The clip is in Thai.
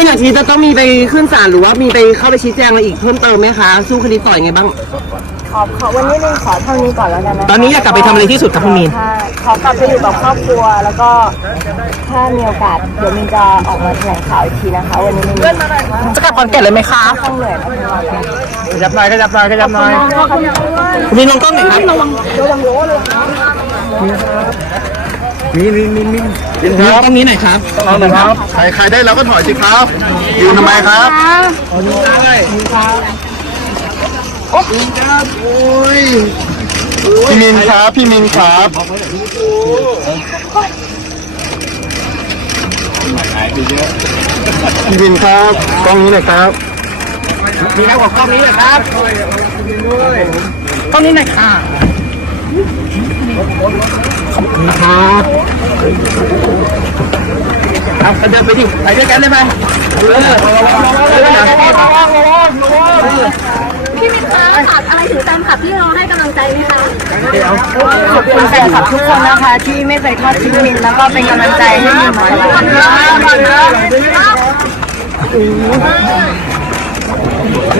ุณ่าทิตย์จะต้องมีไปขึ้นศาลหรือว่ามีไปเข้าไปชี้แจงอะไรอีกเพิ่มเติมไหมคะสู้คดีต่อยไงบ้างขอขอวันนี้นึงขอเท่านี้ก่อนแล้วกันนะ ตอนนี้อยากกลับไปทำอะไรที่สุดครับคุณมีนขอกลับไปอยู่กับครอบครัวแล้วก็ถ้ามีโอกาสเดี๋ยวมีจะออกมาแถลงข่าวอีกทีนะคะวันนี้นึงจะกลับคอนเกตเลยไหมคะต้องเหนื่อยนะคขยับหน่อยขยับหน่อยขยับหน่อยมีน้องต้นไหมครับระระวังโลเยคมีมีมีนีมีครับต้องนี้หน่อยครับต้งน่อครับ ใครใครได้เราก็ถอยสิครับยืนทำไมครับขอดด้คยืโอ้ยินคร้ยพี่ มินครับ พี่มินครับพี่มินครับกล้องนี้หน่อยครับมีแล้วกล้องนี้หน่อยครับ กล้องนี้หน่อยครับขอบคุรับอาไปเดินไปดิไปด้วยกันได้ไหมเออังระวังระวังระวังระวังระวังระวังพี่มิตรคะขับอะไรถือตามขับที่เราให้กำลังใจไหมคะขอบคุณแฟนขับทุกคนนะคะที่ไม่เคยทอดทิ้งมินแล้วก็เป็นกำลังใจให้มินหน่อยขอบคุณครับขอบคุณครับ